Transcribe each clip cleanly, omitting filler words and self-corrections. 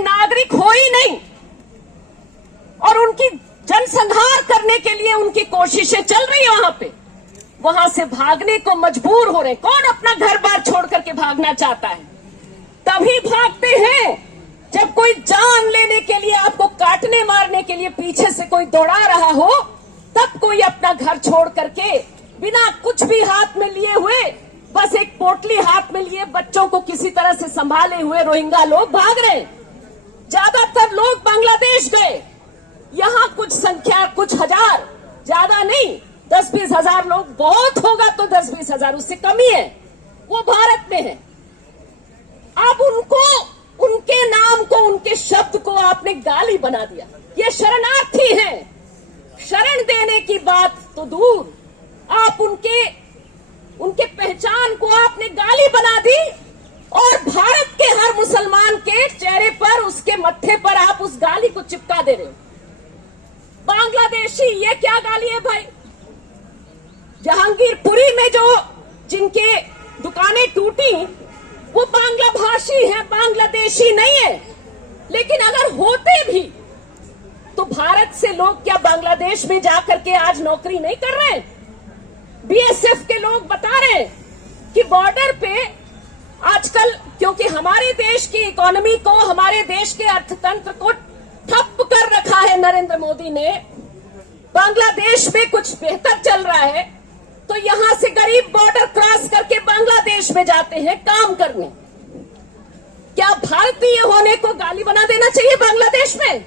नागरिक हो ही नहीं, और उनकी जनसंहार करने के लिए उनकी कोशिशें चल रही है। वहां से भागने को मजबूर हो रहे। कौन अपना घर बार छोड़ करके भागना चाहता है? तभी भागते हैं जब कोई जान लेने के लिए, आपको काटने मारने के लिए पीछे से कोई दौड़ा रहा हो, तब कोई अपना घर छोड़ करके बिना कुछ भी हाथ में लिए हुए, बस एक पोटली हाथ में लिए बच्चों को किसी तरह से संभाले हुए रोहिंग्या लोग भाग रहे। ज्यादातर लोग बांग्लादेश गए। यहां कुछ संख्या, कुछ हजार, ज्यादा नहीं, 10-20 हजार लोग, बहुत होगा तो 10-20 हजार, उससे कम ही है, वो भारत में है। अब उनको, उनके नाम को, उनके शब्द को आपने गाली बना दिया। ये शरणार्थी हैं। शरण देने की बात तो दूर, आप उनके पहचान को आपने गाली बना दी, और भारत के हर मुसलमान के चेहरे पर, उसके मत्थे पर आप उस गाली को चिपका दे रहे हो। बांग्लादेशी, ये क्या गाली है भाई? जहांगीरपुरी में जो जिनके दुकानें टूटी, वो बांग्ला भाषी है, बांग्लादेशी नहीं है। लेकिन अगर होते भी तो भारत से लोग क्या बांग्लादेश में जाकर के आज नौकरी नहीं कर रहे? बीएसएफ के लोग बता रहे कि बॉर्डर पे आजकल, क्योंकि हमारे देश की इकोनॉमी को, हमारे देश के अर्थतंत्र को ठप कर रखा है नरेंद्र मोदी ने, बांग्लादेश में कुछ बेहतर चल रहा है, तो यहां से गरीब बॉर्डर क्रॉस करके बांग्लादेश में जाते हैं काम करने। क्या भारतीय होने को गाली बना देना चाहिए बांग्लादेश में?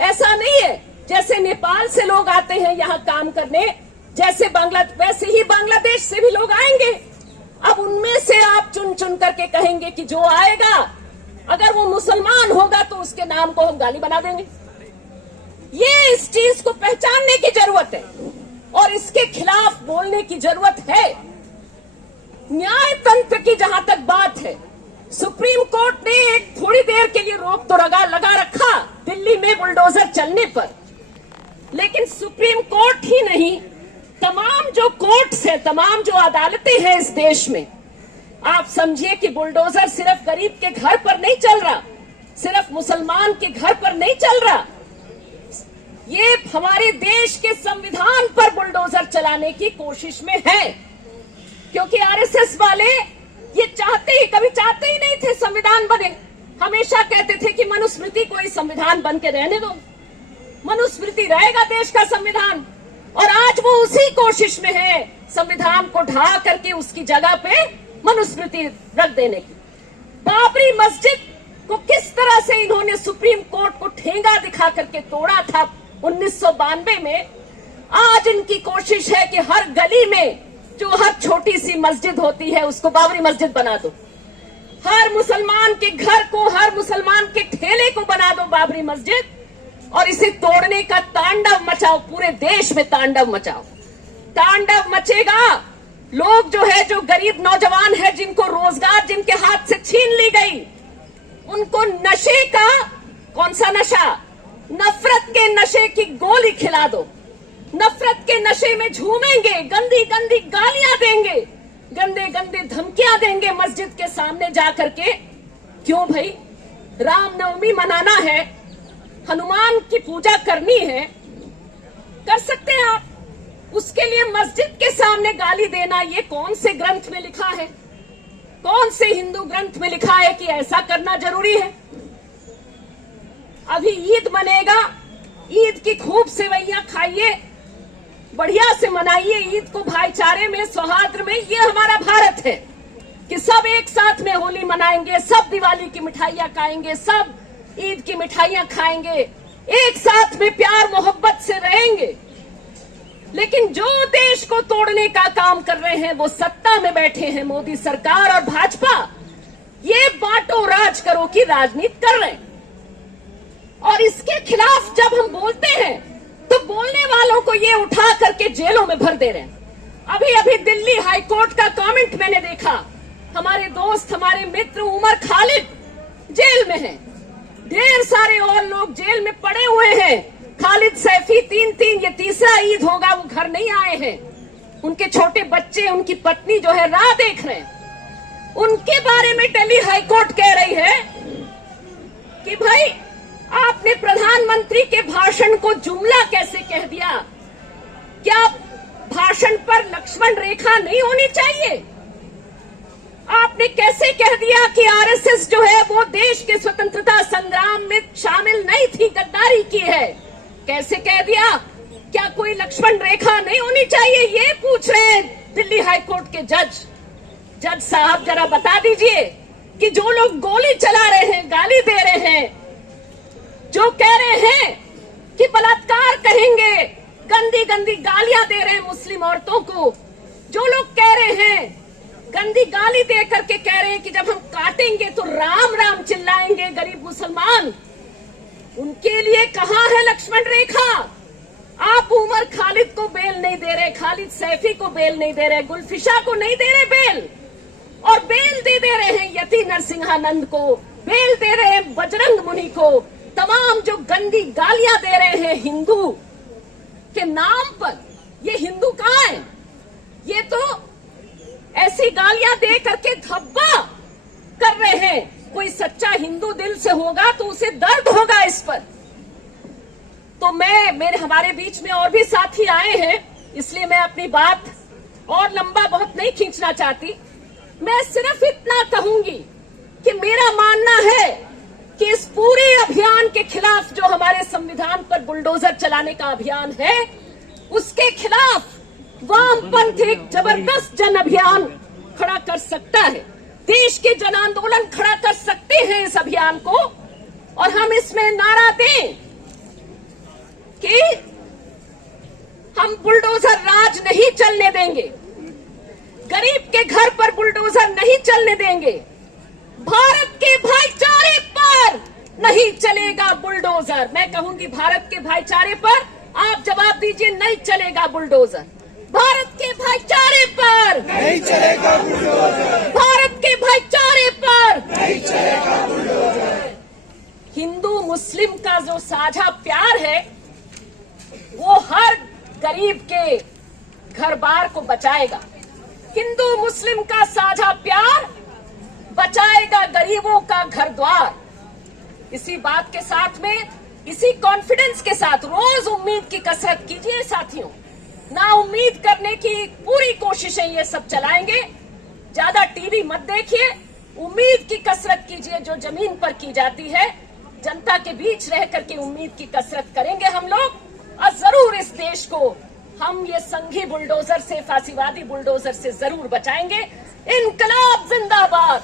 ऐसा नहीं है। जैसे नेपाल से लोग आते हैं यहां काम करने, वैसे ही बांग्लादेश से भी लोग आएंगे। अब उनमें से आप चुन चुन करके कहेंगे कि जो आएगा, अगर वो मुसलमान होगा तो उसके नाम को हम गाली बना देंगे। ये इस चीज को पहचानने की जरूरत है और इसके खिलाफ बोलने की जरूरत है। न्याय तंत्र की जहां तक बात है, सुप्रीम कोर्ट ने एक थोड़ी देर के लिए रोक तो लगा रखा दिल्ली में बुलडोजर चलने पर, लेकिन सुप्रीम कोर्ट ही नहीं, तमाम जो कोर्ट्स है, तमाम जो अदालतें हैं इस देश में, आप समझिए कि बुलडोजर सिर्फ गरीब के घर पर नहीं चल रहा, सिर्फ मुसलमान के घर पर नहीं चल रहा, ये हमारे देश के संविधान पर बुलडोजर चलाने की कोशिश में है। क्योंकि आरएसएस वाले ये कभी चाहते ही नहीं थे संविधान बने। हमेशा कहते थे कि मनुस्मृति को ही संविधान बन के रहने दो, मनुस्मृति रहेगा देश का संविधान। और आज वो उसी कोशिश में है संविधान को ढा करके उसकी जगह पे मनुस्मृति रख देने की। बाबरी मस्जिद को किस तरह से इन्होंने सुप्रीम कोर्ट को ठेंगा दिखा करके तोड़ा था 1992 में, आज इनकी कोशिश है कि हर गली में जो हर छोटी सी मस्जिद होती है उसको बाबरी मस्जिद बना दो, हर मुसलमान के घर को, हर मुसलमान के ठेले को बना दो बाबरी मस्जिद, और इसे तोड़ने का तांडव मचाओ, पूरे देश में तांडव मचाओ। तांडव मचेगा। लोग जो है, जो गरीब नौजवान है, जिनको रोजगार जिनके हाथ से छीन ली गई, उनको नशे का, कौन सा नशा, नफरत के नशे की गोली खिला दो। नफरत के नशे में झूमेंगे, गंदी गंदी गालियां देंगे, गंदे गंदे धमकियां देंगे मस्जिद के सामने जाकर के। क्यों भाई? रामनवमी मनाना है, हनुमान की पूजा करनी है, कर सकते हैं आप। उसके लिए मस्जिद के सामने गाली देना, ये कौन से ग्रंथ में लिखा है? कौन से हिंदू ग्रंथ में लिखा है कि ऐसा करना जरूरी है? अभी ईद मनेगा, ईद की खूब सेवैयां खाइए, बढ़िया से मनाइए ईद को, भाईचारे में, सौहार्द में। ये हमारा भारत है कि सब एक साथ में होली मनाएंगे, सब दिवाली की मिठाइयां खाएंगे, सब ईद की मिठाइयां खाएंगे, एक साथ में प्यार मोहब्बत से रहेंगे। लेकिन जो देश को तोड़ने का काम कर रहे हैं, वो सत्ता में बैठे हैं मोदी सरकार और भाजपा, ये बांटो राज करो की राजनीति कर रहे हैं। और इसके खिलाफ जब हम बोलते हैं तो बोलने वालों को ये उठा करके जेलों में भर दे रहे हैं। अभी अभी दिल्ली हाईकोर्ट का कमेंट मैंने देखा, हमारे दोस्त, हमारे मित्र उमर खालिद जेल में हैं, ढेर सारे और लोग जेल में पड़े हुए हैं। खालिद सैफी ये तीसरा ईद होगा, वो घर नहीं आए हैं। उनके छोटे बच्चे, उनकी पत्नी जो है राह देख रहे हैं। उनके बारे में दिल्ली हाईकोर्ट कह रही है कि भाई आपने प्रधानमंत्री के भाषण को जुमला कैसे कह दिया? क्या भाषण पर लक्ष्मण रेखा नहीं होनी चाहिए? आपने कैसे कह दिया कि आरएसएस जो है वो देश के स्वतंत्रता संग्राम में शामिल नहीं थी, गद्दारी की है? कैसे कह दिया? क्या कोई लक्ष्मण रेखा नहीं होनी चाहिए? ये पूछ रहे हैं दिल्ली हाईकोर्ट के जज साहब, जरा बता दीजिए कि जो लोग गोली चला रहे हैं, गाली दे रहे हैं, जो कह रहे हैं कि बलात्कार कहेंगे, गंदी गंदी गालियां दे रहे हैं मुस्लिम औरतों को, जो लोग कह रहे हैं, गंदी गाली दे करके कह रहे हैं कि जब हम काटेंगे तो राम राम चिल्लाएंगे गरीब मुसलमान, उनके लिए कहां है लक्ष्मण रेखा? आप उमर खालिद को बेल नहीं दे रहे, खालिद सैफी को बेल नहीं दे रहे, गुलफिशा को नहीं दे रहे बेल, और बेल दे रहे हैं यति नरसिंहानंद को, बेल दे रहे हैं बजरंग मुनि को, तमाम जो गंदी गालियां दे रहे हैं हिंदू के नाम पर। ये हिंदू कहां है? ये तो ऐसी गालियां दे करके धब्बा कर रहे हैं। कोई सच्चा हिंदू दिल से होगा तो उसे दर्द होगा इस पर। तो हमारे बीच में और भी साथी आए हैं, इसलिए मैं अपनी बात और लंबा बहुत नहीं खींचना चाहती। मैं सिर्फ इतना कहूंगी कि मेरा मानना है कि इस पूरे अभियान के खिलाफ, जो हमारे संविधान पर बुलडोजर चलाने का अभियान है, उसके खिलाफ वामपंथ एक जबरदस्त जन अभियान खड़ा कर सकता है, देश के जन आंदोलन खड़ा कर सकते हैं इस अभियान को। और हम इसमें नारा दें कि हम बुलडोजर राज नहीं चलने देंगे, गरीब के घर पर बुलडोजर नहीं चलने देंगे, भारत के भाईचारे पर नहीं चलेगा बुलडोजर। मैं कहूंगी भारत के भाईचारे पर, आप जवाब दीजिए, नहीं चलेगा बुलडोजर। भारत के भाईचारे पर नहीं चलेगा बुलडोजर, भारत के भाईचारे पर नहीं चलेगा बुलडोजर। हिंदू मुस्लिम का जो साझा प्यार है वो हर गरीब के घर बार को बचाएगा। हिंदू मुस्लिम का साझा प्यार बचाएगा गरीबों का घर द्वार। इसी बात के साथ में, इसी कॉन्फिडेंस के साथ रोज उम्मीद की कसरत कीजिए साथियों। ना उम्मीद करने की पूरी कोशिशें ये सब चलाएंगे। ज्यादा टीवी मत देखिए, उम्मीद की कसरत कीजिए जो जमीन पर की जाती है। जनता के बीच रह करके उम्मीद की कसरत करेंगे हम लोग, और जरूर इस देश को हम ये संघी बुलडोजर से, फांसीवादी बुलडोजर से जरूर बचाएंगे। इनकलाब जिंदाबाद।